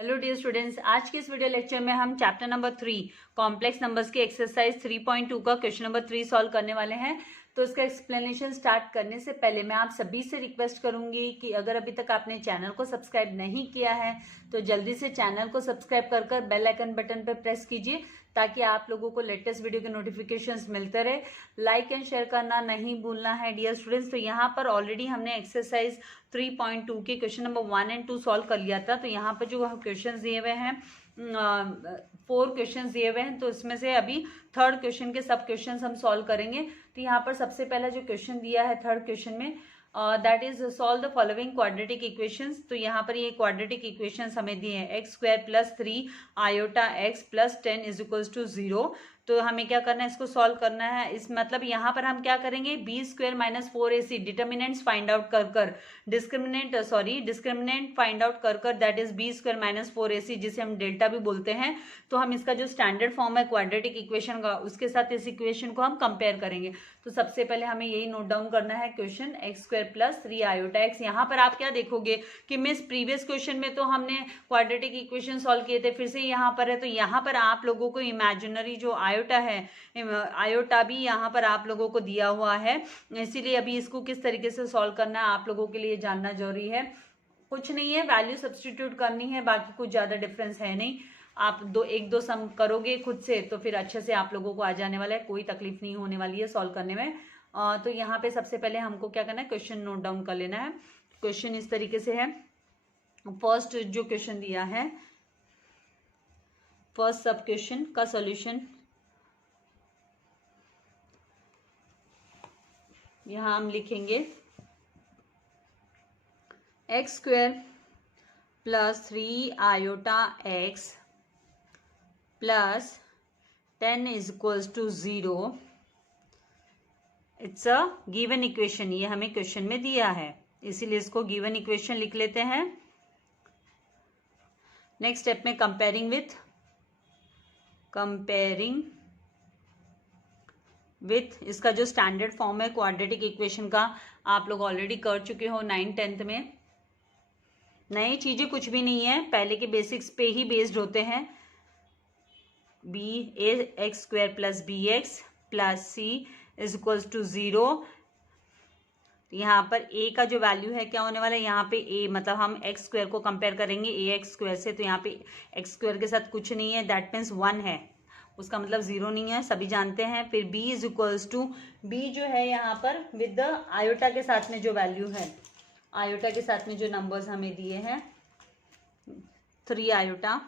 Hello dear students, आज के इस वीडियो लेक्चर में हम चैप्टर नंबर 3 कॉम्प्लेक्स नंबर्स की एक्सरसाइज 3.2 का क्वेश्चन नंबर 3 सॉल्व करने वाले हैं। तो इसका एक्सप्लेनेशन स्टार्ट करने से पहले मैं आप सभी से रिक्वेस्ट करूंगी कि अगर अभी तक आपने चैनल को सब्सक्राइब नहीं किया है तो जल्दी से चैनल को सब्सक्राइब कर बेल आइकन बटन पर प्रेस कीजिए ताकि आप लोगों को लेटेस्ट वीडियो के नोटिफिकेशंस मिलते रहे। लाइक एंड शेयर करना नहीं भूलना है डियर स्टूडेंट्स। तो यहाँ पर ऑलरेडी हमने एक्सरसाइज 3.2 के क्वेश्चन नंबर 1 और 2 सॉल्व कर लिया था। तो यहाँ पर जो क्वेश्चन दिए हुए हैं 4 क्वेश्चन दिए हुए हैं, तो इसमें से अभी थर्ड क्वेश्चन के सब क्वेश्चन हम सॉल्व करेंगे। तो यहाँ पर सबसे पहला जो क्वेश्चन दिया है थर्ड क्वेश्चन में that is solve the following quadratic equations. तो यहाँ पर ये क्वाड्रेटिक इक्वेशंस हमें दिए हैं x square plus 3 iota x plus 10 is equals to 0। तो हमें क्या करना है, इसको सॉल्व करना है। इस मतलब यहाँ पर हम क्या करेंगे, b square minus 4ac determinants find out कर डिस्क्रिमिनेंट फाइंड आउट कर that is b square minus 4ac, जिसे हम डेल्टा भी बोलते हैं। तो हम इसका जो स्टैंडर्ड फॉर्म है क्वाड्रेटिक इक्वेशन का, उसके साथ इस इक्वेशन को हम कंपेयर करेंगे। तो सबसे पहले हमें यही नोट डाउन करना है, question x square plus 3 iota x. यहाँ पर आप क्या देखोगे कि मिस प्रीवियस क्वेश्चन में तो हमने क्वाड्रेटिक इक्वेशन सॉल्व किए थे, फिर से यहाँ पर है। तो यहाँ पर आप लोगों को इमेजिनरी जो आयोटा है, आयोटा भी यहाँ पर आप लोगों को दिया हुआ है, इसीलिए अभी इसको किस तरीके से सॉल्व करना है आप लोगों के लिए जानना जरूरी है। कुछ नहीं है, वैल्यू सब्सटीट्यूट करनी है, बाकी कुछ ज्यादा डिफरेंस है नहीं। आप एक दो सम करोगे खुद से तो फिर अच्छे से आप लोगों को आ जाने वाला है, कोई तकलीफ नहीं होने वाली है सॉल्व करने में। तो यहाँ पे सबसे पहले हमको क्या करना है, क्वेश्चन नोट डाउन कर लेना है। क्वेश्चन इस तरीके से है। फर्स्ट जो क्वेश्चन दिया है, फर्स्ट सब क्वेश्चन का सॉल्यूशन यहां हम लिखेंगे x square plus 3 iota x plus 10 is equals to 0। It's a given equation, ये हमें क्वेश्चन में दिया है, इसीलिए इसको गिवन इक्वेशन लिख लेते हैं। नेक्स्ट स्टेप में कंपेयरिंग विथ इसका जो स्टैंडर्ड फॉर्म है क्वाड्रेटिक इक्वेशन का, आप लोग ऑलरेडी कर चुके हो 9th 10th में। नई चीजें कुछ भी नहीं है, पहले के बेसिक्स पे ही बेस्ड होते हैं। B a x square plus b x plus c is equals to 0। यहाँ पर a का जो वैल्यू है क्या होने वाला है, यहाँ पे a मतलब हम एक्स स्क्वायर को कंपेयर करेंगे ए एक्स स्क्वायर से, तो यहाँ पे एक्स स्क्वायर के साथ कुछ नहीं है, दैट मीन्स 1 है, उसका मतलब 0 नहीं है, सभी जानते हैं। फिर b is equals to, b जो है यहाँ पर विद द आयोटा के साथ में जो वैल्यू है, आयोटा के साथ में जो नंबर्स हमें दिए हैं 3 आयोटा,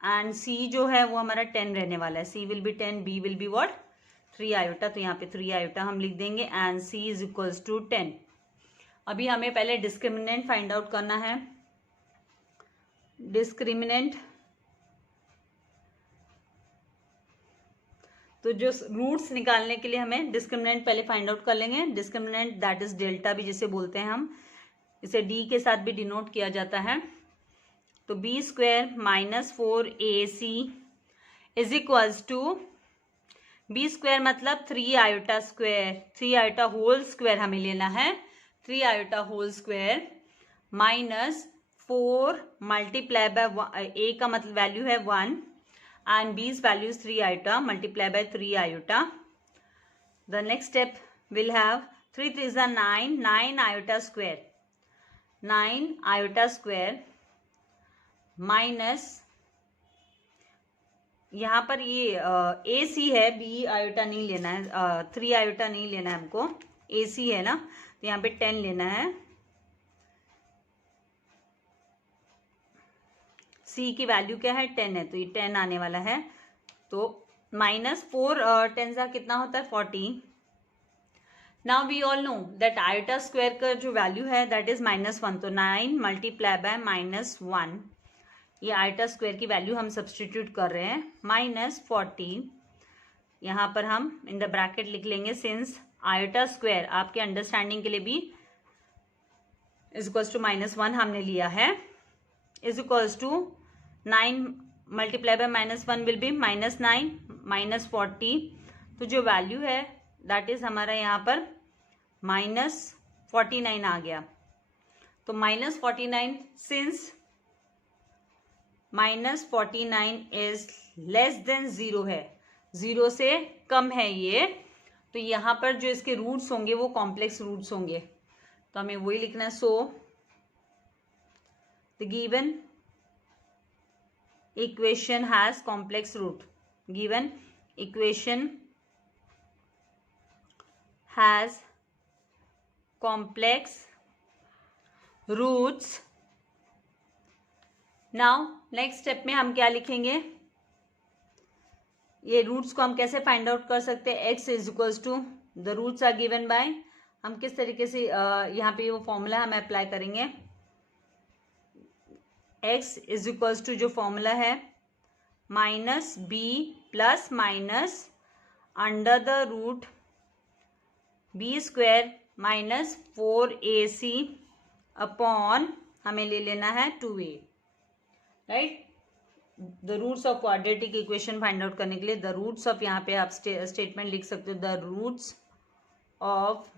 एंड c जो है वो हमारा 10 रहने वाला है, c will be 10, b will be what 3 iota. तो यहाँ पे 3 आयोटा हम लिख देंगे and c is equals to 10। अभी हमें पहले डिस्क्रिमिनेंट फाइंड आउट करना है। डिस्क्रिमिनेंट, तो जो रूट्स निकालने के लिए हमें डिस्क्रिमिनेंट पहले फाइंड आउट कर लेंगे। डिस्क्रिमिनेंट दैट इज डेल्टा भी जिसे बोलते हैं हम, इसे d के साथ भी डिनोट किया जाता है। तो b square minus 4ac is equals to, B square मतलब 3 iota square, 3 iota whole square हमें लेना है, 3 iota whole square minus 4 multiply by a का मतलब वैल्यू है 1 and b's value is 3 iota multiply by 3 iota. The next step will have 3 3s are 9, 9 iota square, 9 iota square minus, यहाँ पर ये ac है, b आयोटा नहीं लेना है, 3 आयोटा नहीं लेना है हमको, ac है ना, तो यहाँ पे 10 लेना है। c की वैल्यू क्या है 10 है, तो ये 10 आने वाला है। तो माइनस 4 10 का कितना होता है 40। Now we all know that iota square का जो वैल्यू है दैट इज -1, तो 9 मल्टीप्लाई बाय -1, ये आयोटा स्क्वायर की वैल्यू हम सब्सटीट्यूट कर रहे हैं, -40। यहाँ पर हम इन द ब्रैकेट लिख लेंगे, सिंस आयोटा स्क्वायर आपके अंडरस्टैंडिंग के लिए भी इज इक्वल्स टू -1 हमने लिया है, is equals to 9 multiply by -1 will be -9 -40। तो जो वैल्यू है दैट इज हमारा यहाँ पर -49 आ गया। तो -49 सिंस -49 इज लेस देन 0 है, 0 से कम है ये, तो यहाँ पर जो इसके रूट्स होंगे वो कॉम्प्लेक्स रूट्स होंगे, तो हमें वही लिखना है. So the given equation has complex root. Given equation has complex roots. Now next step में हम क्या लिखेंगे, ये रूट्स को हम कैसे फाइंड आउट कर सकते हैं. x is equals to the roots are given by, हम किस तरीके से यहाँ पे वो फॉर्मूला हम अप्लाई करेंगे. x इज इक्वल्स टू जो फॉर्मूला है minus b plus minus under the root b square minus 4ac upon हमें ले लेना है 2a. Right, the roots of quadratic equation find out करने के लिए द रूट्स ऑफ, यहाँ पे आप स्टेटमेंट लिख सकते हो, the roots of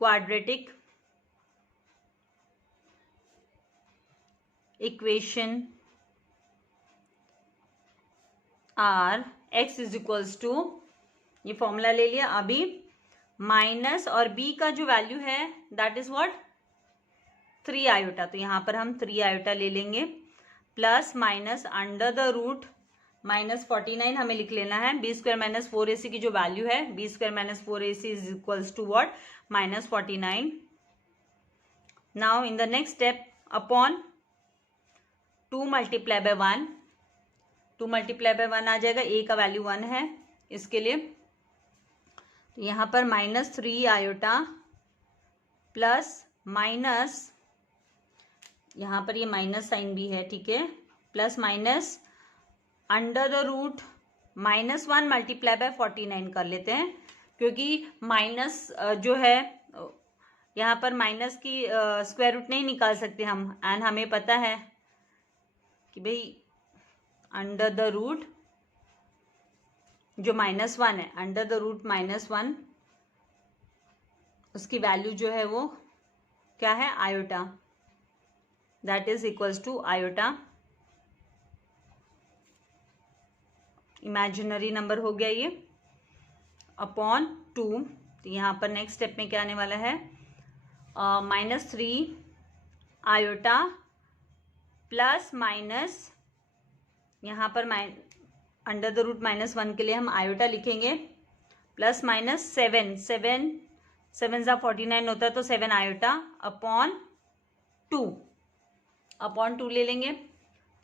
quadratic equation are x is equals to, ये फॉर्मूला ले लिया. अभी माइनस और b का जो वैल्यू है दैट इज व्हाट 3 आयोटा, तो यहाँ पर हम 3 आयोटा ले लेंगे plus minus under the root -49 हमें लिख लेना है. बी स्क्वायर माइनस 4ac की जो वैल्यू है, b square minus 4ac is equals to what -49. Now in the next step upon 2 multiply by 1, 2 multiply by 1 आ जाएगा, a का वैल्यू 1 है इसके लिए, तो यहाँ पर -3 आयोटा प्लस माइनस, यहाँ पर ये माइनस साइन भी है, ठीक है, plus minus under the root -1 multiply by 49 कर लेते हैं, क्योंकि माइनस जो है यहाँ पर माइनस की स्क्वायर रूट नहीं निकाल सकते हम, एंड हमें पता है कि भाई अंडर द रूट जो -1 है, अंडर द रूट -1 उसकी वैल्यू जो है वो क्या है iota, that is equals to iota. Imaginary number हो गया ये, अपॉन 2. तो यहाँ पर नेक्स्ट स्टेप में क्या आने वाला है, -3 आयोटा प्लस माइनस, यहाँ पर अंडर द रूट -1 के लिए हम आयोटा लिखेंगे, प्लस माइनस 7 सा 49 होता है, तो 7 आयोटा अपॉन 2 ले लेंगे.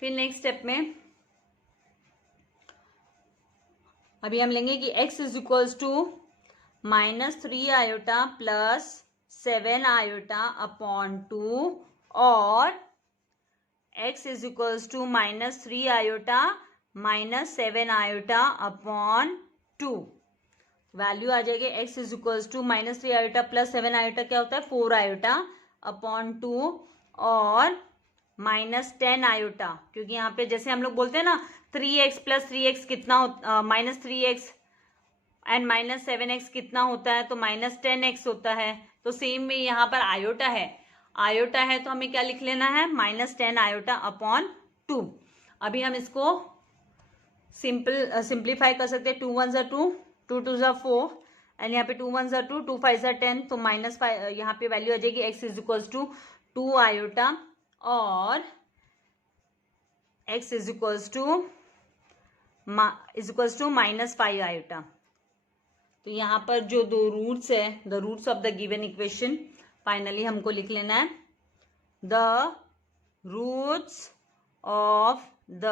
फिर नेक्स्ट स्टेप में अभी हम लेंगे कि x is equals to -3 iota plus 7 iota upon 2 और x is equals to -3 iota -7 iota upon 2. Value आ जाएगी x is equals to -3 iota plus 7 iota क्या होता है 4 आयोटा अपॉन 2 और -10 आयोटा, क्योंकि यहाँ पे जैसे हम लोग बोलते हैं ना 3x प्लस 3x कितना होता, -3x एंड -7x कितना होता है, तो -10x होता है. तो सेम में यहाँ पर आयोटा है तो हमें क्या लिख लेना है -10 आयोटा अपॉन 2. अभी हम इसको सिंप्लीफाई कर सकते हैं. 2 1 ज़ा 2, 2 2 ज़ा 4 एंड यहाँ पे 2 1 ज़ा 2, 2 5 ज़ा 10, तो -5 यहाँ पे वैल्यू आ जाएगी x is equals to 2 iota और x is equals to -5 iota. तो यहाँ पर जो दो रूट्स है, the roots of the given equation, finally हमको लिख लेना है the roots of the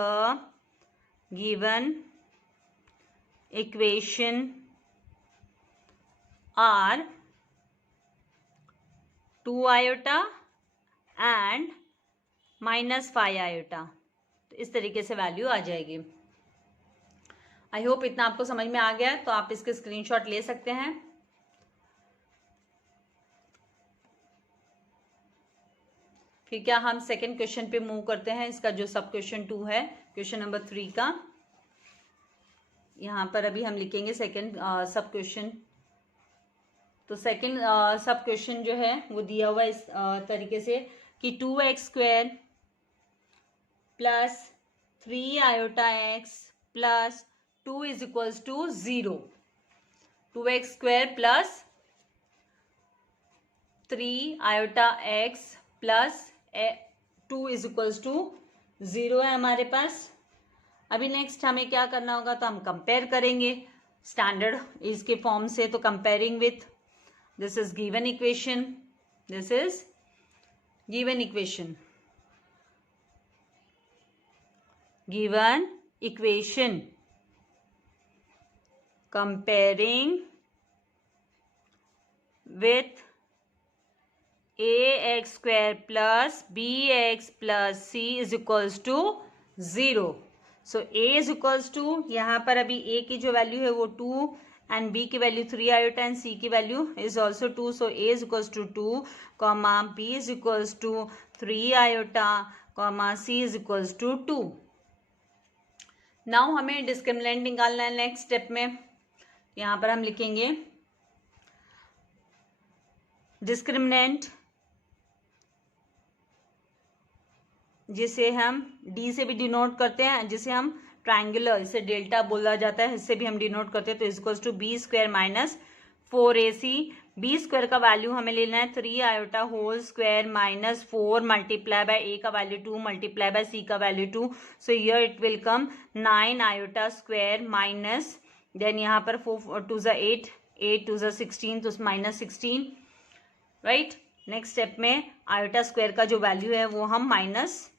given equation are 2 iota and -5 iota. तो इस तरीके से वैल्यू आ जाएगी. आई होप इतना आपको समझ में आ गया है, तो आप इसके स्क्रीनशॉट ले सकते हैं. फिर क्या हम सेकंड क्वेश्चन पे मूव करते हैं. इसका जो सब क्वेश्चन 2 है, क्वेश्चन नंबर 3 का, यहाँ पर अभी हम लिखेंगे सेकंड सब क्वेश्चन. तो सेकंड सब क्वेश्चन जो है वो दिया हुआ इस तरीके से कि 2x² plus 3 iota x plus 2 is equals to 0. 2x square plus 3 iota x plus 2 is equals to 0 है हमारे पास. अभी नेक्स्ट हमें क्या करना होगा, तो हम कंपेयर करेंगे स्टैंडर्ड इसके फॉर्म से. तो comparing with this is given equation, this is given equation, given equation, comparing with ax square plus bx plus c is equals to 0. So a is equals to, यहाँ पर अभी a की जो value है वो 2 and b की value 3 iota and c की value is also 2. So a is equals to 2, comma b is equals to 3 iota, comma c is equals to 2. Now हमें डिस्क्रिमिनेंट निकालना है नेक्स्ट स्टेप में. यहाँ पर हम लिखेंगे डिस्क्रिमिनेंट, जिसे हम डी से भी डिनोट करते हैं, जिसे हम ट्रायंगुलर, इसे डेल्टा बोला जाता है, इससे भी हम डिनोट करते हैं. तो equals to B square minus 4ac. B square का वैल्यू हमें लेना है 3 iota whole square minus 4 multiply by A का वैल्यू 2 मल्टीप्लाई बाय सी का value 2. So here it will come 9 iota square minus, then यहाँ पर 4 2 ज़ा 8, 8 2 ज़ा 16, तो माइनस 16, राइट. नेक्स्ट स्टेप में आयोटा स्क्वायर का जो वैल्यू है वो हम माइनस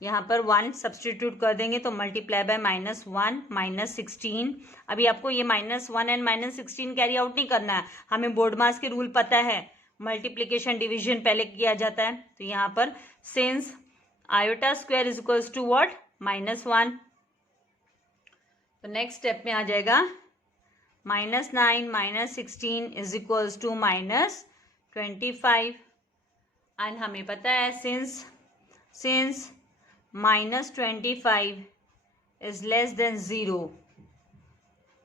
यहाँ पर 1 सब्सटीट्यूट कर देंगे, तो मल्टीप्लाई बाय माइनस 1 माइनस 16. अभी आपको ये -1 एंड -16 कैरी आउट नहीं करना है, हमें बोर्ड मास के रूल पता है, मल्टीप्लीकेशन डिवीजन पहले किया जाता है. तो यहाँ पर since iota square is equals to what, -1, तो नेक्स्ट स्टेप में आ जाएगा -9 minus 16 is equals to -25. And हमें पता है सिंस -25 इज लेस देन 0.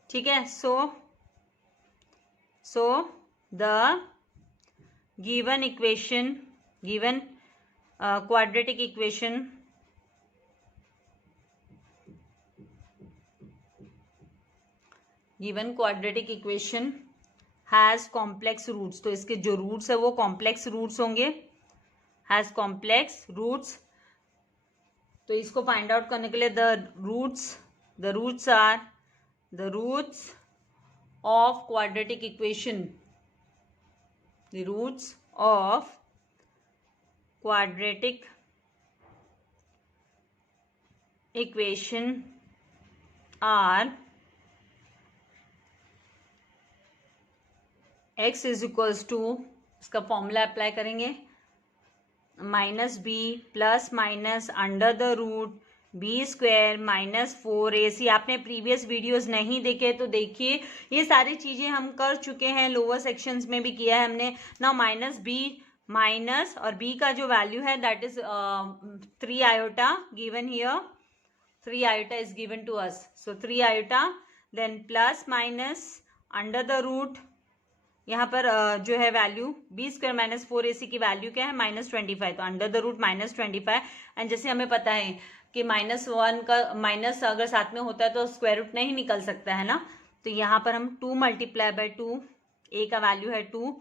ठीक है. So the given equation, given quadratic equation, given quadratic equation has complex roots. तो इसके जो रूट्स है वो कॉम्प्लेक्स रूट्स होंगे, हैज कॉम्प्लेक्स रूट्स. तो इसको फाइंड आउट करने के लिए the roots are the roots of quadratic equation, the roots of quadratic equation are x is equals to, इसका फॉर्मूला अप्लाई करेंगे, minus b plus minus under the root b square minus 4ac. आपने previous videos नहीं देखे तो देखिए, ये सारी चीजें हम कर चुके हैं, लोअर सेक्शंस में भी किया है हमने. नाउ माइनस बी माइनस और b का जो वैल्यू है that is 3 iota given here, 3 iota is given to us. So 3 iota, then plus minus under the root, यहाँ पर जो है value B square minus 4ac की वैल्यू क्या है -25, तो अंडर द रूट -25. एंड जैसे हमें पता है कि -1 का माइनस अगर साथ में होता है तो स्क्वायर रूट नहीं निकल सकता है ना. तो यहाँ पर हम 2 मल्टीप्लाई बाय 2, ए का वैल्यू है 2.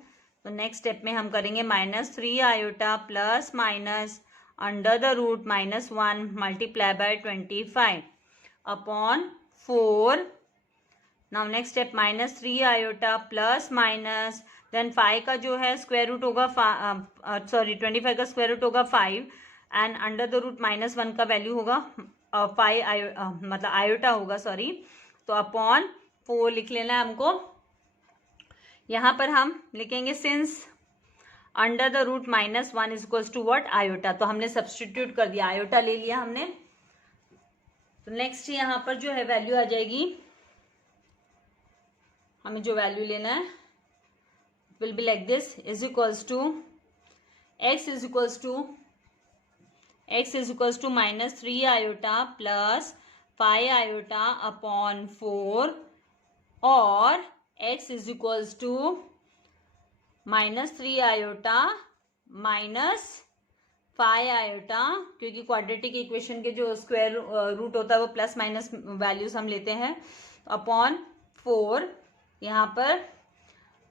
तो नेक्स्ट स्टेप में हम करेंगे -3 iota plus minus under the root -1 multiply by 25 upon 4. Now next step -3 iota plus minus, then 5 का जो है स्क्वायर रूट होगा 25 का स्क्वायर रूट होगा 5 एंड अंडर द रूट -1 का वैल्यू होगा 5 मतलब आयोटा होगा, सॉरी. तो अपॉन 4 लिख लेना है हमको. यहाँ पर हम लिखेंगे since under the root -1 is equals to what, iota. तो हमने सब्सटीट्यूट कर दिया, आयोटा ले लिया हमने. तो नेक्स्ट यहाँ पर जो है वैल्यू आ जाएगी, हमें जो वैल्यू लेना है will be like this, is equals to x is equals to -3 iota plus 5 iota upon 4 और x is equals to -3 iota minus 5 iota, क्योंकि क्वाड्रेटिक इक्वेशन के जो स्क्वायर रूट होता है वो प्लस माइनस वैल्यूज हम लेते हैं, अपॉन 4, यहाँ पर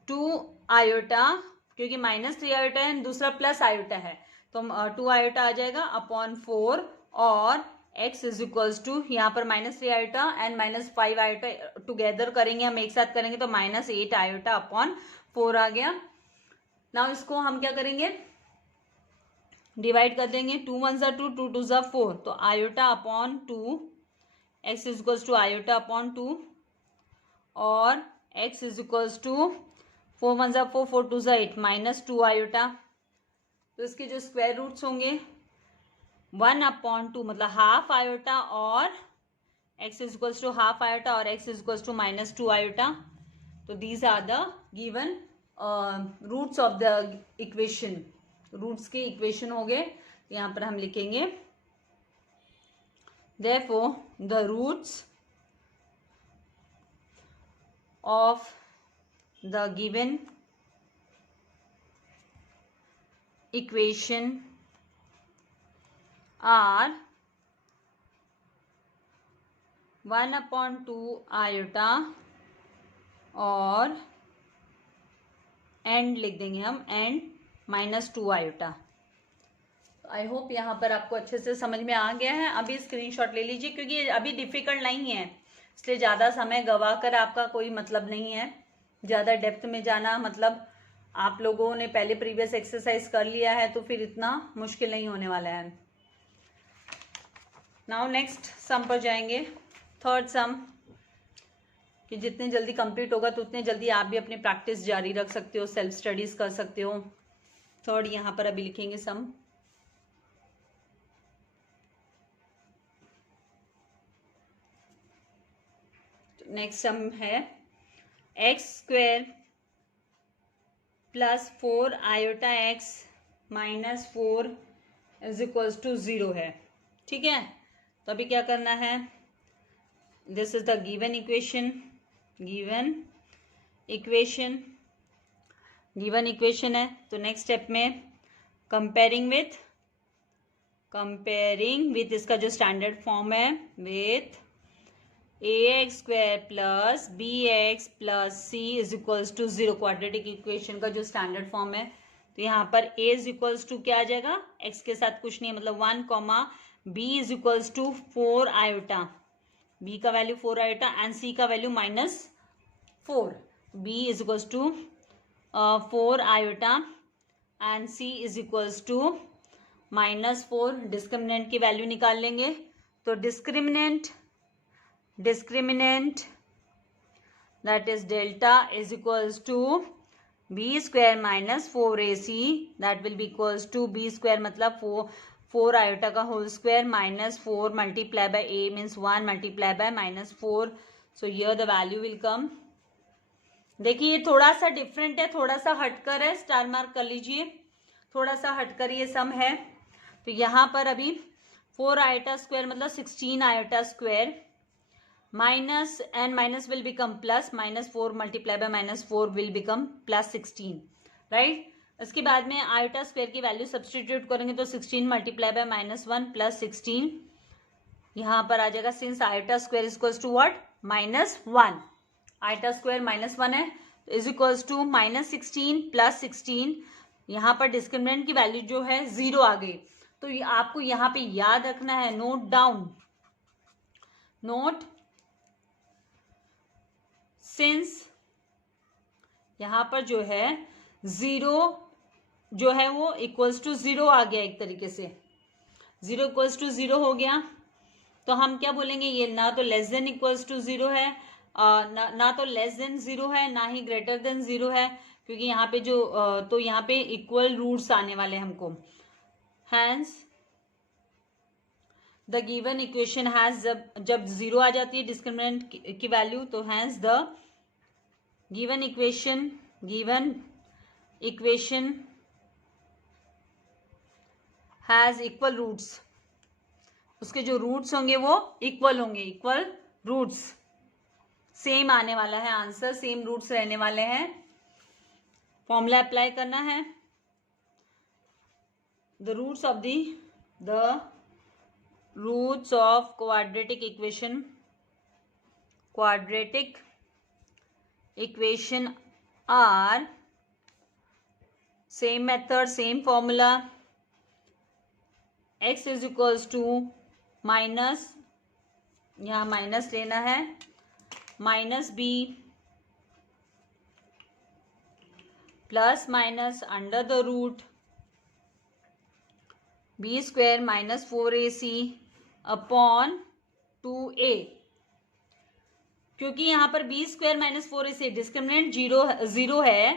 2 आयोटा, क्योंकि -3 आयोटा है, दूसरा प्लस आयोटा है, तो 2 आयोटा आ जाएगा अपॉन 4, और x इज इक्वल्स टू, यहाँ पर -3 आयोटा एंड -5 आयोटा टुगेदर करेंगे, हम एक साथ करेंगे तो -8 आयोटा अपॉन 4 आ गया। नाउ इसको हम क्या करेंगे, डिवाइड कर देंगे, 2 1 ज़ा 2, 2 2 ज़ा 4, तो iota upon 2, x is equals to iota upon 2, और x इज इक्वल्स टू 4 1 ज़ा 4, 4 2 ज़ा 8, -2 आयोटा। तो इसके जो स्क्वायर रूट्स होंगे 1 अपॉन 2 मतलब हाफ आयोटा, और x is equals to half iota, और x is equals to -2 iota. तो these are the given roots of the equation, roots के इक्वेशन हो गए। यहाँ पर हम लिखेंगे therefore the roots of the given equation are 1 upon 2 iota, और एंड लिख देंगे हम, एंड -2 आयोटा। आई होप यहाँ पर आपको अच्छे से समझ में आ गया है। अभी स्क्रीनशॉट ले लीजिए, क्योंकि अभी डिफिकल्ट नहीं है, इसलिए ज़्यादा समय गवा कर आपका कोई मतलब नहीं है, ज़्यादा डेप्थ में जाना, मतलब आप लोगों ने पहले प्रीवियस एक्सरसाइज कर लिया है तो फिर इतना मुश्किल नहीं होने वाला है। नाउ नेक्स्ट सम पर जाएंगे, थर्ड सम, कि जितने जल्दी कंप्लीट होगा तो उतने जल्दी आप भी अपनी प्रैक्टिस जारी रख सकते हो, सेल्फ स्टडीज कर सकते हो। थर्ड यहाँ पर अभी लिखेंगे सम। नेक्स्ट सम है x² plus 4 iota x -4 is equals to 0 है, ठीक है। तो अभी क्या करना है, this is the given equation, given equation है। तो नेक्स्ट स्टेप में कंपेयरिंग विथ इसका जो स्टैंडर्ड फॉर्म है, with ax² plus bx plus c is equals to 0, quadratic equation का जो स्टैंडर्ड फॉर्म है। तो यहाँ पर a इज इक्वल्स टू क्या आ जाएगा, x के साथ कुछ नहीं है, मतलब 1, b is equals to 4 iota, b का वैल्यू 4 आयोटा एंड c का value -4, b is equals to 4 iota and c is equals to -4। Discriminant की वैल्यू निकाल लेंगे, तो discriminant that is delta is equals to b square minus 4ac, that will be equals to b square मतलब 4 iota का whole square -4 multiply by a means 1 multiply by -4, so here the value will come। देखिए ये थोड़ा सा different है, थोड़ा सा हटकर है, स्टार मार्क कर लीजिए, थोड़ा सा हटकर ये सम है। तो यहाँ पर अभी 4 आयोटा स्क्वायर मतलब 16 iota square, minus and minus will become plus, -4 multiply by -4 will become +16, right. इसके बाद में आयोटा स्क्वायर की वैल्यू सब्सटीट्यूट करेंगे तो 16 मल्टीप्लाई बाय -1 प्लस 16 यहाँ पर आ जाएगा, since iota square is equals to what, -1, iota square -1 है, तो इज इक्वल्स टू -16 प्लस 16, यहाँ पर डिस्क्रिमिनेंट की वैल्यू जो है 0 आ गई। तो आपको यहाँ पे याद रखना है, नोट डाउन, सिंस यहाँ पर जो है 0 जो है वो इक्वल्स टू 0 आ गया, एक तरीके से 0 इक्वल्स टू 0 हो गया, तो हम क्या बोलेंगे, ये ना तो लेस देन इक्वल्स टू 0 है, ना तो लेस देन 0 है, ना ही ग्रेटर देन 0 है, क्योंकि यहाँ पे जो तो यहाँ पे इक्वल रूट्स आने वाले हमको। Hence the given equation has, जब 0 आ जाती है डिस्क्रिमिनेंट की वैल्यू, तो hence the given equation has equal roots, उसके जो रूट्स होंगे वो इक्वल होंगे, इक्वल रूट्स, सेम आने वाला है आंसर, सेम रूट्स रहने वाले हैं। फॉर्मूला अप्लाई करना है, the roots of quadratic equation are, same method, same formula, x is equals to minus, यहाँ माइनस लेना है, minus b plus minus under the root b square minus 4ac upon 2a। क्योंकि यहाँ पर b square minus 4ac discriminant zero है,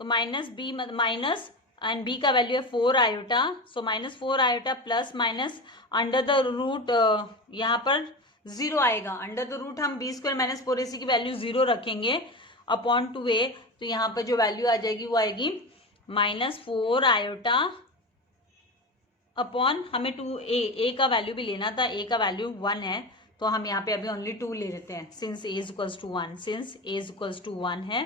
तो minus b minus and b का value है 4 iota, so minus 4 iota plus minus under the root, यहाँ पर 0 आएगा। अंडर द रूट हम b स्क्वायर माइनस 4ac की वैल्यू 0 रखेंगे अपॉन 2a, तो यहाँ पर जो वैल्यू आ जाएगी वो आएगी माइनस 4 आयोटा अपॉन, हमें 2a का वैल्यू भी लेना था, a का वैल्यू 1 है, तो हम यहाँ पे अभी ओनली 2 ले लेते हैं since a is equals to 1, since a is equals to 1 है,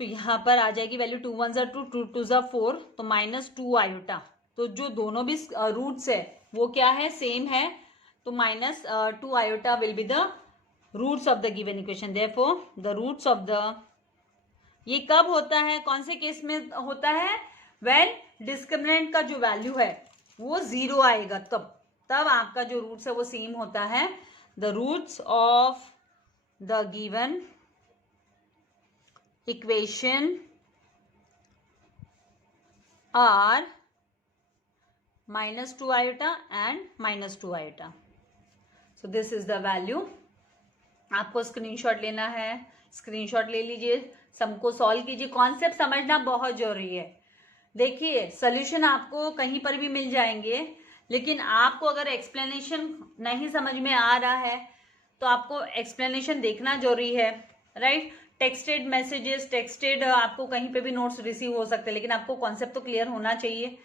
तो यहाँ पर आ जाएगी वैल्यू 2 1 ज़ा 2, 2 2 ज़ा 4, तो माइनस 2 आयोटा। तो जो दोनों भी रूट्स है वो क्या है, सेम है, तो minus 2 iota will be the roots of the given equation. Therefore the roots of the, ये कब होता है, कौन से केस में होता है, व्हेन डिस्क्रिमिनेंट का जो वैल्यू है वो 0 आएगा, तब आपका जो रूट्स है वो सेम होता है। The roots of the given equation are minus 2 iota and minus 2 iota. So this is the value. आपको स्क्रीनशॉट लेना है, स्क्रीनशॉट ले लीजिए, सबको सॉल्व कीजिए। कॉन्सेप्ट समझना बहुत जरूरी है। देखिए सॉल्यूशन आपको कहीं पर भी मिल जाएंगे, लेकिन आपको अगर एक्सप्लेनेशन नहीं समझ में आ रहा है तो आपको एक्सप्लेनेशन देखना जरूरी है, राइट। टेक्स्टेड मैसेजेस, टेक्स्टेड आपको कहीं पे भी नोट्स रिसीव हो सकते हैं, लेकिन आपको कॉन्सेप्ट तो क्लियर होना चाहिए।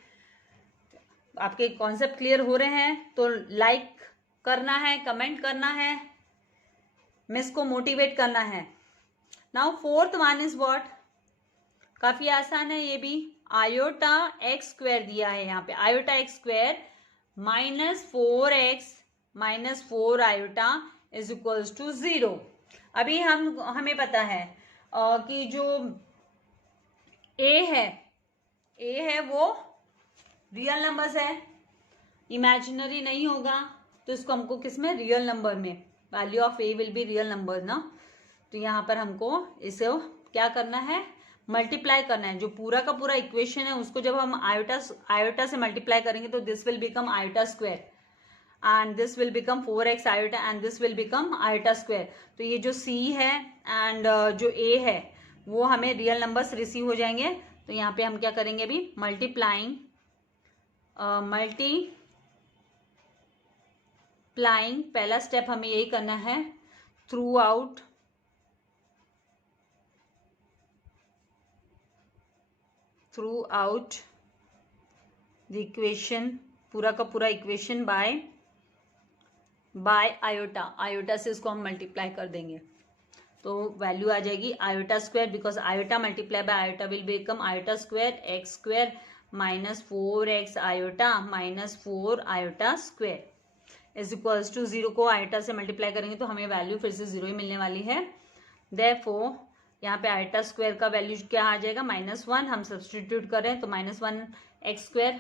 आपके कॉन्सेप्ट क्लियर हो रहे हैं तो लाइक करना है, कमेंट करना है, मिस को मोटिवेट करना है। Now fourth one is what, काफी आसान है ये भी। आयोटा एक्स स्क्वायर दिया है यहाँ पे, iota x square minus 4x minus 4 iota is equals to 0। अभी हमें पता है कि जो a है वो रियल नंबर्स है, इमेजिनरी नहीं होगा, तो इसको हमको किस में, रियल नंबर में, value of a will be real number ना। तो यहाँ पर हमको इसे क्या करना है, मल्टीप्लाई करना है। जो पूरा का पूरा इक्वेशन है उसको जब हम आयोटा से मल्टीप्लाई करेंगे तो this will become iota square and this will become 4x iota and this will become iota square. तो ये जो c है एंड जो a है वो हमें रियल नंबर्स रिसीव हो जाएंगे। तो यहाँ पे हम क्या करेंगे, अभी मल्टीप्लाइंग पहला स्टेप हमें यही करना है, थ्रू आउट द इक्वेशन, पूरा का पूरा इक्वेशन बाय आयोटा से इसको हम मल्टीप्लाई कर देंगे तो वैल्यू आ जाएगी iota square, because iota multiply by iota will become iota square x square minus 4x iota minus 4 iota square is equals to 0 को आयोटा से मल्टीप्लाई करेंगे तो हमें वैल्यू फिर से 0 ही मिलने वाली है। देयरफॉर यहाँ पे आयोटा स्क्वायर का वैल्यू क्या आ जाएगा, -1। हम सब्सटीट्यूट करें तो -1 एक्स स्क्वायर,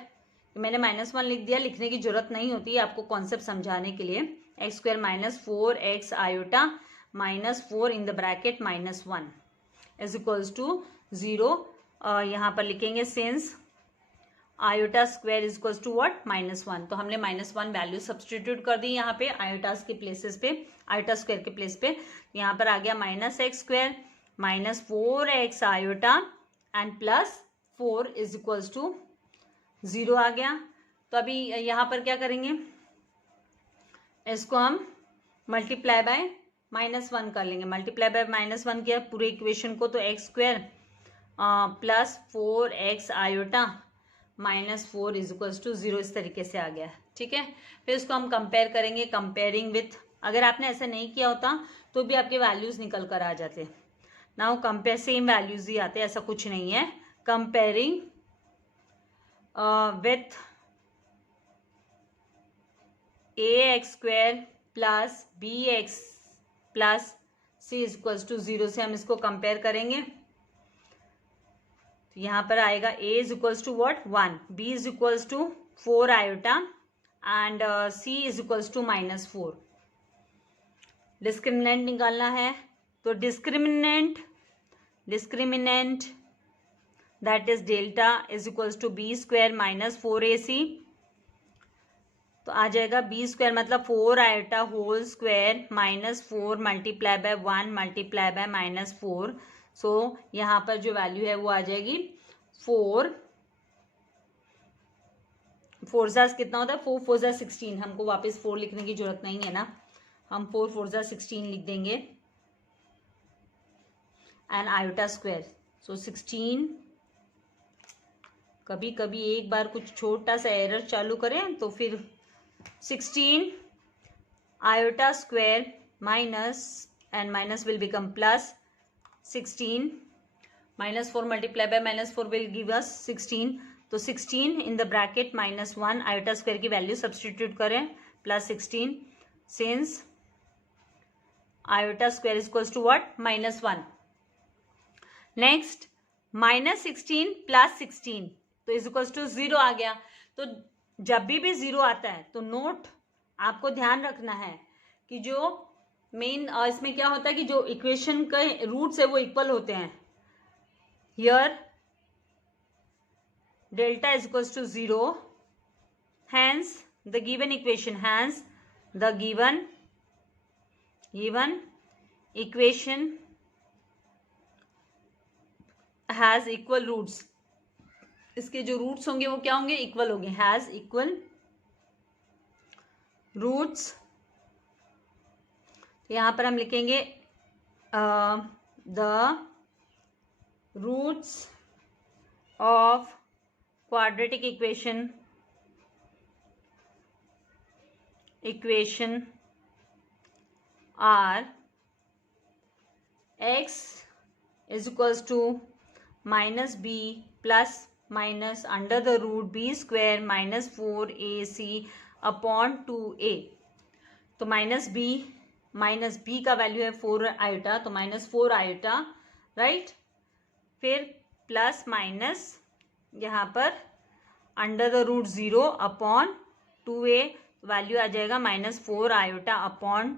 मैंने -1 लिख दिया, लिखने की जरूरत नहीं होती है आपको कॉन्सेप्ट समझाने के लिए। X square minus 4x iota minus 4 in the bracket -1 is equals to 0। यहाँ पर लिखेंगे since iota square is equals to what, -1। तो हमने -1 वैल्यू सब्सटीट्यूट कर दी यहाँ पे आयोटास के प्लेसेस पे, आयोटा स्क्वायर के प्लेस पे। यहाँ पर आ गया -x square minus 4x iota and plus 4 is equals to 0 आ गया। तो अभी यहाँ पर क्या करेंगे, इसको हम मल्टीप्लाई बाय -1 कर लेंगे। मल्टीप्लाई बाय -1 किया पूरे इक्वेशन को, तो x square plus 4x iota minus 4 is equals to 0 इस तरीके से आ गया, ठीक है। फिर इसको हम कंपेयर करेंगे, कंपेयरिंग विथ, अगर आपने ऐसा नहीं किया होता तो भी आपके वैल्यूज निकल कर आ जाते। नाउ कंपेयर, सेम वैल्यूज ही आते, ऐसा कुछ नहीं है। Comparing with ax² plus bx plus c equals to 0 से हम इसको कंपेयर करेंगे। तो यहाँ पर आएगा a is equals to what 1, b is equals to 4 iota and c is equals to -4। Discriminant निकालना है, तो discriminant that is delta is equals to b² -4ac। तो आ जाएगा b² मतलब 4 iota whole square -4 multiply by 1 multiply by -4। So यहाँ पर जो वैल्यू है वो आ जाएगी 4 कितना होता है 4 4 16। हमको वापस 4 लिखने की जरूरत नहीं है ना, हम 4 4 16 लिख देंगे एंड आयोटा स्क्वायर। सो 16। कभी कभी एक बार कुछ छोटा सा एरर चालू करें तो फिर 16 iota square minus and minus will become plus 16 -4 multiplied by -4 will give us 16। तो 16 in the bracket -1 iota square की वैल्यू सब्सटीट्यूट करें plus 16 since iota square is equals to what -1। Next -16 plus 16 तो is equals to 0 आ गया। तो जब भी 0 आता है तो नोट आपको ध्यान रखना है कि जो मेन इसमें क्या होता है कि जो इक्वेशन के रूट्स है वो इक्वल होते हैं। Here delta is equals to 0, hence the given equation equation has equal roots. इसके जो रूट्स होंगे वो क्या होंगे इक्वल होंगे, हैज इक्वल रूट्स। यहां पर हम लिखेंगे the roots of quadratic equation are x is equals to -b plus minus under the root b² -4ac upon 2a। तो -b का वैल्यू है 4 आयोटा, तो -4 आयोटा राइट। फिर प्लस माइनस यहाँ पर under the root 0 upon 2a, value आ जाएगा -4 iota upon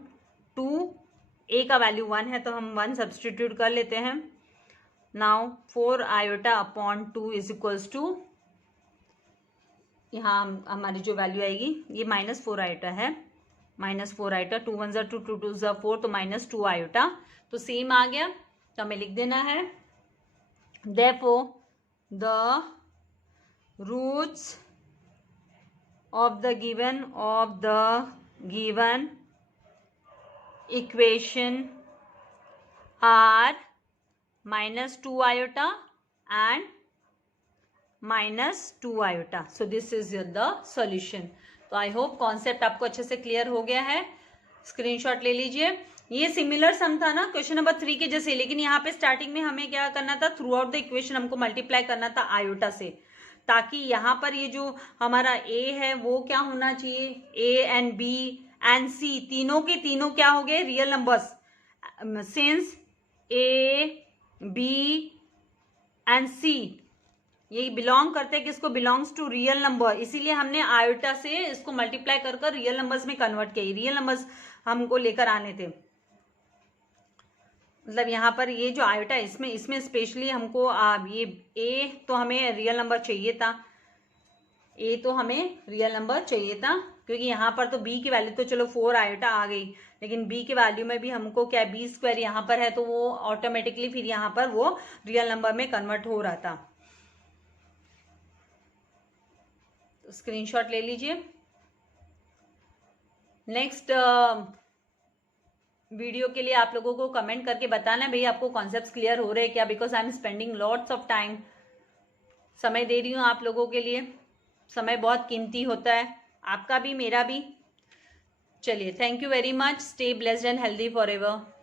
2a का वैल्यू 1 है तो हम 1 सब्सटीट्यूट कर लेते हैं। Now 4 iota upon 2 is equals to, यहाँ हमारी जो वैल्यू आएगी ये -4 आयोटा है, -4 आयोटा 2 1 ज़ा 2 2 2 ज़ा 4 तो -2 आयोटा। तो सेम आ गया तो हमें लिख देना है therefore the roots of the given equation are -2 iota and -2 iota. So this is the solution. तो आई होप कॉन्सेप्ट आपको अच्छे से क्लियर हो गया है। स्क्रीनशॉट ले लीजिए। ये सिमिलर सम था ना क्वेश्चन नंबर 3 के जैसे, लेकिन यहाँ पे स्टार्टिंग में हमें क्या करना था, थ्रू आउट द इक्वेशन हमको मल्टीप्लाई करना था आयोटा से, ताकि यहाँ पर ये जो हमारा a है वो क्या होना चाहिए, a and b and c तीनों के तीनों क्या हो गए real numbers. Since a b and c ये बिलोंग करते हैं किसको, बिलोंग्स टू रियल नंबर, इसीलिए हमने आयोटा से इसको मल्टीप्लाई कर कर रियल नंबर्स में कन्वर्ट किया। रियल नंबर्स हमको लेकर आने थे, मतलब यहाँ पर ये जो आयोटा इसमें स्पेशली हमको ये a तो हमें रियल नंबर चाहिए था, क्योंकि यहाँ पर तो b की वैल्यू तो चलो 4 आयोटा आ गई, लेकिन b की वैल्यू में भी हमको क्या b² यहाँ पर है तो वो ऑटोमेटिकली फिर यहाँ पर वो रियल नंबर में कन्वर्ट हो रहा था। तो स्क्रीनशॉट ले लीजिए। नेक्स्ट वीडियो के लिए आप लोगों को कमेंट करके बताना है भाई आपको कॉन्सेप्ट्स क्लियर हो रहे हैं क्या, because I am spending lots of time, समय दे रही हूँ आप लोगों के लिए। समय बहुत कीमती होता है, आपका भी मेरा भी। चलिए, thank you very much, stay blessed and healthy for ever.